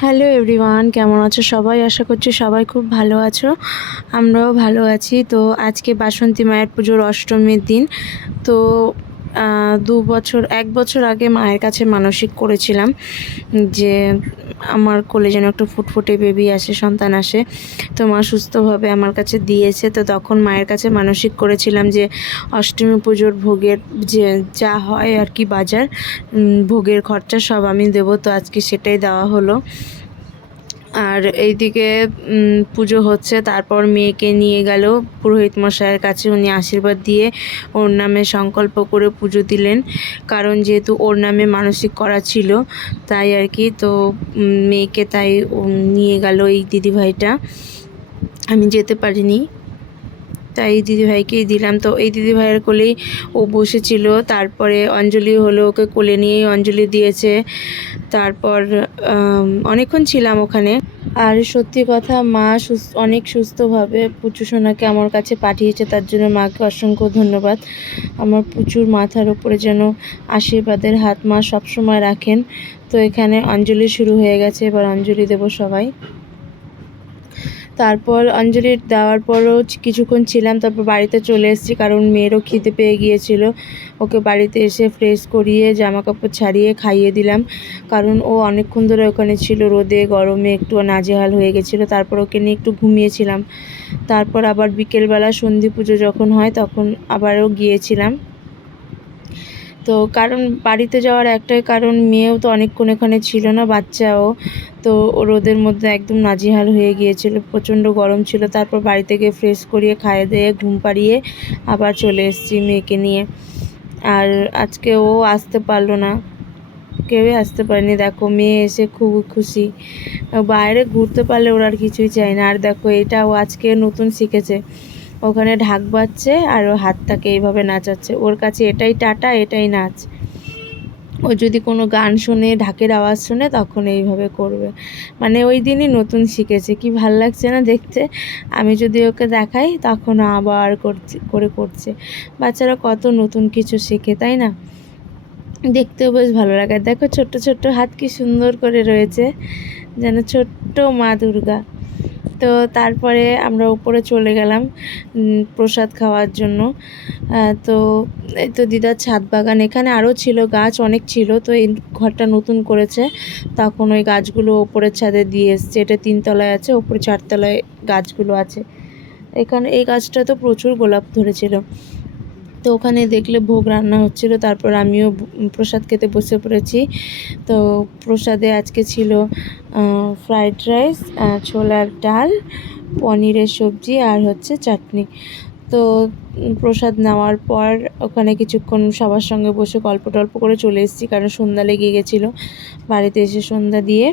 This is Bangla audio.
হ্যালো এভরিওয়ান, কেমন আছো সবাই? আশা করছি সবাই খুব ভালো আছো। আমরাও ভালো আছি। তো আজকে বাসন্তী মায়ের পুজোর অষ্টমীর দিন। তো দু বছর, এক বছর আগে মায়ের কাছে মানসিক করেছিলাম যে আমার কোলে যেন একটা ফুটফুটে বেবি আসে, সন্তান আসে। তো মা সুস্থভাবে আমার কাছে দিয়েছে। তো তখন মায়ের কাছে মানসিক করেছিলাম যে অষ্টমী পুজোর ভোগের যে যা হয় আর কি বাজার ভোগের খরচা সব আমি দেবো। তো আজকে সেটাই দেওয়া হলো। আর এইদিকে পুজো হচ্ছে, তারপর মেয়েকে নিয়ে গেল পুরোহিত মশাইয়ের কাছে। উনি আশীর্বাদ দিয়ে ওর নামে সংকল্প করে পুজো দিলেন। কারণ যেহেতু ওর নামে মানসিক করা ছিল, তাই আর কি, তো মেয়েকে তাই নিয়ে গেল এই দিদিভাইটা। আমি যেতে পারিনি, তাই দিদিভাইকেই দিলাম। তো এই দিদিভাইয়ের কোলেই ও বসেছিল। তারপরে অঞ্জলি হলো ওকে কোলে নিয়েই অঞ্জলি দিয়েছে। তারপর অনেকক্ষণ ছিলাম ওখানে। আর সত্যি কথা, মা অনেক সুস্থভাবে পুচু সোনাকে আমার কাছে পাঠিয়েছে, তার জন্য মাকে অসংখ্য ধন্যবাদ। আমার পুচুর মাথার ওপরে যেন আশীর্বাদের হাত মা সবসময় রাখেন। তো এখানে অঞ্জলি শুরু হয়ে গেছে, এবার অঞ্জলি দেব সবাই। তারপর অঞ্জলি দেওয়ার পরও কিছুক্ষণ ছিলাম, তারপর বাড়িতে চলে এসেছি কারণ মেয়েরও খিদে পেয়ে গিয়েছিল। ওকে বাড়িতে এসে ফ্রেশ করিয়ে জামা কাপড় ছাড়িয়ে খাইয়ে দিলাম। কারণ ও অনেকক্ষণ ধরে ওখানে ছিল রোদে, গরমে একটু নাজেহাল হয়ে গেছিল। তারপর ওকে নিয়ে একটু ঘুমিয়েছিলাম। তারপর আবার বিকেলবেলা সন্ধি পুজো যখন হয় তখন আবারও গিয়েছিলাম। তো কারণ বাড়িতে যাওয়ার একটাই কারণ, মেয়েও তো অনেকক্ষণ এখানে ছিল না, বাচ্চাও। তো রোদের মধ্যে একদম নাজিহাল হয়ে গিয়েছিল, প্রচণ্ড গরম ছিল। তারপর বাড়িতে গিয়ে ফ্রেশ করিয়ে খাইয়ে দিয়ে ঘুম পাড়িয়ে আবার চলে এসেছি মেয়েকে নিয়ে। আর আজকে ও আসতে পারল না। কেউই আসতে পারেনি। দেখো, মেয়ে এসে খুব খুশি। বাইরে ঘুরতে পারলে ওর আর কিছুই চাই না। আর দেখো এটা ও আজকে নতুন শিখেছে। ওখানে ঢাক বাজছে আর ও হাতটাকে এইভাবে নাচাচ্ছে। ওর কাছে এটাই টাটা, এটাই নাচ। ও যদি কোনো গান শুনে, ঢাকের আওয়াজ শুনে তখন এইভাবে করবে। মানে ওই দিনই নতুন শিখেছে। কি ভালো লাগছে না দেখতে? আমি যদি ওকে দেখাই তখন আবার করছে, করে করছে। বাচ্চারা কত নতুন কিছু শেখে, তাই না? দেখতেও বেশ ভালো লাগে। দেখো ছোট্ট ছোট্ট হাত কি সুন্দর করে রয়েছে। যেন ছোট্ট মা দুর্গা। তো তারপরে আমরা উপরে চলে গেলাম প্রসাদ খাওয়ার জন্য। তো এই তো দিদার ছাদ বাগান, এখানে আরও ছিল গাছ, অনেক ছিল। তো এই ঘরটা নতুন করেছে। তখন ওই গাছগুলো ওপরের ছাদে দিয়ে এসছে। এটা তিনতলায় আছে ওপরে চারতলায় গাছগুলো আছে। এখানে এই গাছটা তো প্রচুর গোলাপ ধরেছিল। তো ওখানে দেখলে ভোগ রান্না হচ্ছিল, তারপর আমিও প্রসাদ খেতে বসে পড়েছি। তো প্রসাদে আজকে ছিল ফ্রাইড রাইস ছোলার ডাল, পনিরের সবজি আর হচ্ছে চাটনি। তো প্রসাদ নেওয়ার পর ওখানে কিছুক্ষণ সবার সঙ্গে বসে গল্প টল্প করে চলে এসেছি, কারণ সন্ধ্যা লেগে গেছিল। বাড়িতে এসে সন্ধ্যা দিয়ে